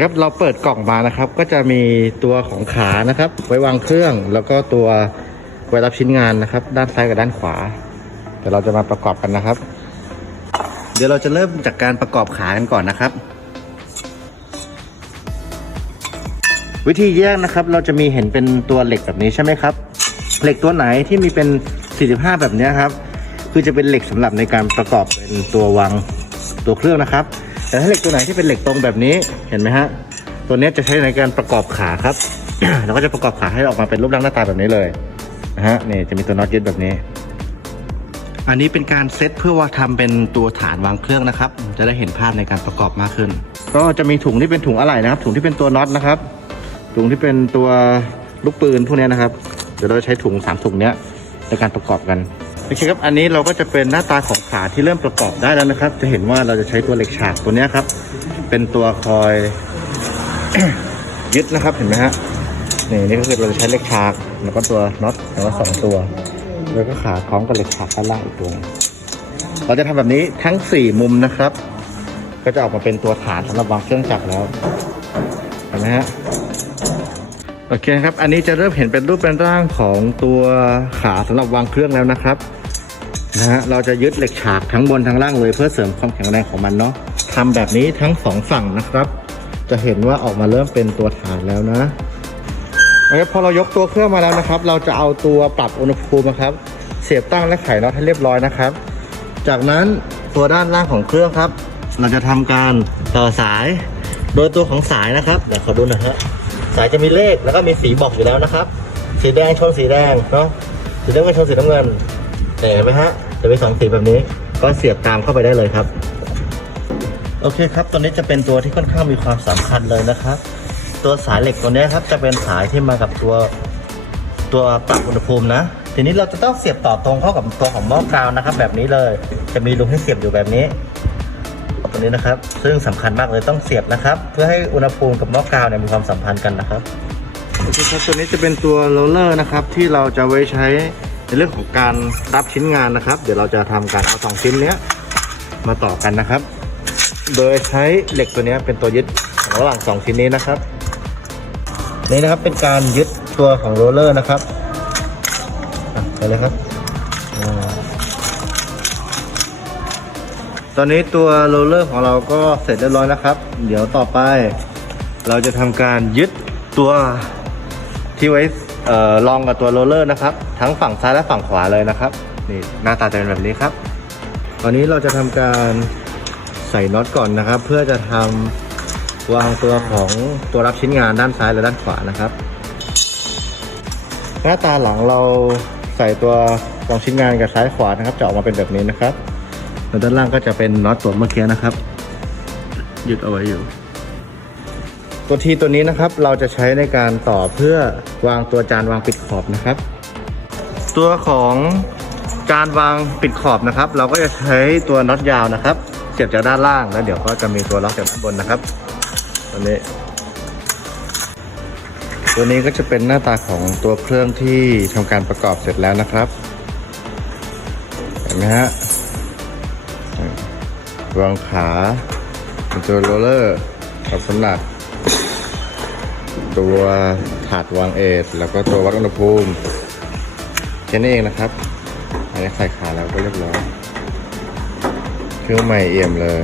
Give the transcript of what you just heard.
ครับเราเปิดกล่องมานะครับ ก็จะมีตัวของขานะครับ ไว้วางเครื่อง แล้วก็ตัวไว้รับชิ้นงานนะครับ ด้านซ้ายกับด้านขวาเดี๋ยวเราจะมาประกอบกันนะครับ เดี๋ยวเราจะเริ่มจากการประกอบขากันก่อนนะครับ วิธีแยกนะครับ เราจะมีเห็นเป็นตัวเหล็กแบบนี้ใช่ไหมครับ เหล็กตัวไหนที่มีเป็น 45 แบบนี้ครับ คือจะเป็นเหล็กสำหรับในการประกอบเป็นตัววางตัวเครื่องนะครับ แต่ถ้าเหล็กตัวไหนที่เป็นเหล็กตรงแบบนี้เห็นไหมฮะตัวนี้จะใช้ในการประกอบขาครับเราก็จะประกอบขาให้ออกมาเป็นรูปร่างหน้าตาแบบนี้เลยนะฮะนี่จะมีตัวน็อตยึดแบบนี้ อันนี้เป็นการเซตเพื่อว่าทำเป็นตัวฐานวางเครื่องนะครับ จะได้เห็นภาพในการประกอบมากขึ้น ก็จะมีถุงที่เป็นถุงอะไหล่นะครับ ถุงที่เป็นตัวน็อตนะครับ ถุงที่เป็นตัวลูกปืนพวกนี้นะครับเดี๋ยวเราจะใช้ถุงสามถุงเนี้ยในการประกอบกัน อเคครับ อันนี้เราก็จะเป็นหน้าตาของขาที่เริ่มประกอบได้แล้วนะครับ จะเห็นว่าเราจะใช้ตัวเหล็กฉากตัวนี้ครับ เป็นตัวคอยยึดนะครับ เห็นไหมฮะ นี่นี่ก็คือเราจะใช้เหล็กฉาก แล้วก็ตัวน็อตแล้วก็สองตัว แล้วก็ขาคล้องกับเหล็กฉากด้านล่างอีกตัว เราจะทำแบบนี้ทั้งสี่มุมนะครับ ก็จะออกมาเป็นตัวฐานสำหรับวางเครื่องจักรแล้ว เห็นไหมฮะโอเคครับ อันนี้จะเริ่มเห็นเป็นรูปเป็นร่างของตัวขาสำหรับวางเครื่องแล้วนะครับ นะฮะเราจะยึดเหล็กฉากทั้งบนทั้งล่างเลยเพื่อเสริมความแข็งแรงของมันเนาะทำแบบนี้ทั้งสองฝั่งนะครับ จะเห็นว่าออกมาเริ่มเป็นตัวฐานแล้วนะโอเคพอเรายกตัวเครื่องมาแล้วนะครับ เราจะเอาตัวปรับอุณหภูมินะครับ เสียบตั้งและไขน็อตให้เรียบร้อยนะครับ จากนั้นตัวด้านล่างของเครื่องครับ เราจะทำการต่อสาย โดยตัวของสายนะครับเดี๋ยวขอดูหนะฮะสายจะมีเลขแล้วก็มีสีบอกอยู่แล้วนะครับ สีแดงชนสีแดงเนาะสีน้ำเงินชนสีน้ำเงิน เห็นไหมฮะจะมีสองสีแบบนี้ก็เสียบตามเข้าไปได้เลยครับ โอเคครับ ตัวนี้จะเป็นตัวที่ค่อนข้างมีความสำคัญเลยนะครับ ตัวสายเหล็กตัวนี้ครับจะเป็นสายที่มากับตัวตัวปรับอุณหภูมินะ ทีนี้เราจะต้องเสียบต่อตรงเข้ากับตัวของหม้อกาวนะครับ แบบนี้เลย จะมีรูให้เสียบอยู่แบบนี้ตัวนี้นะครับ ซึ่งสำคัญมากเลยต้องเสียบนะครับ เพื่อให้อุณหภูมิกับหม้อกาวเนี่ยมีความสัมพันธ์กันนะครับโอเคครับตัวนี้จะเป็นตัวโรลเลอร์นะครับที่เราจะไว้ใช้ ในเรื่องของการรับชิ้นงานนะครับ เดี๋ยวเราจะทำการเอาสองชิ้นเนี้ยมาต่อกันนะครับ โดยใช้เหล็กตัวนี้เป็นตัวยึดระหว่างสองชิ้นนี้นะครับ นี่นะครับเป็นการยึดตัวของโรลเลอร์นะครับไปเลยครับตอนนี้ตัวโรลเลอร์ของเราก็เสร็จเรียบร้อยแล้วครับ เดี๋ยวต่อไป เราจะทำการยึดตัวที่ไว้ เอ่อรองกับตัวโรลเลอร์นะครับ ทั้งฝั่งซ้ายและฝั่งขวาเลยนะครับนี่หน้าตาจะเป็นแบบนี้ครับตอนนี้เราจะทำการใส่น็อตก่อนนะครับ เพื่อจะทำวางตัวของตัวรับชิ้นงานด้านซ้ายและด้านขวานะครับ หน้าตาหลังเราใส่ตัวรองชิ้นงานกับซ้ายขวานะครับจะออกมาเป็นแบบนี้นะครับแล้วด้านล่างก็จะเป็นน็อตตัวเมื่อกี้นะครับยึดเอาไว้อยู่ ตัวทีตัวนี้นะครับเราจะใช้ในการต่อเพื่อวางตัวจานวางปิดขอบนะครับ ตัวของจานวางปิดขอบนะครับ เราก็จะใช้ตัวน็อตยาวนะครับ เสียบจากด้านล่างแล้วเดี๋ยวก็จะมีตัวล็อกจากด้านบนนะครับตัวนี้ ตัวนี้ก็จะเป็นหน้าตาของตัวเครื่องที่ทำการประกอบเสร็จแล้วนะครับเห็นไหมฮะวางขาเป็นตัวโรลเลอร์กับสำหรับ ตัวถาดวางเอทแล้วก็ตัววัดอุณหภูมิแค่นี้เองนะครับอันนี้ใส่ขาแล้วก็เรียบร้อยเครื่องใหม่เอี่ยมเลย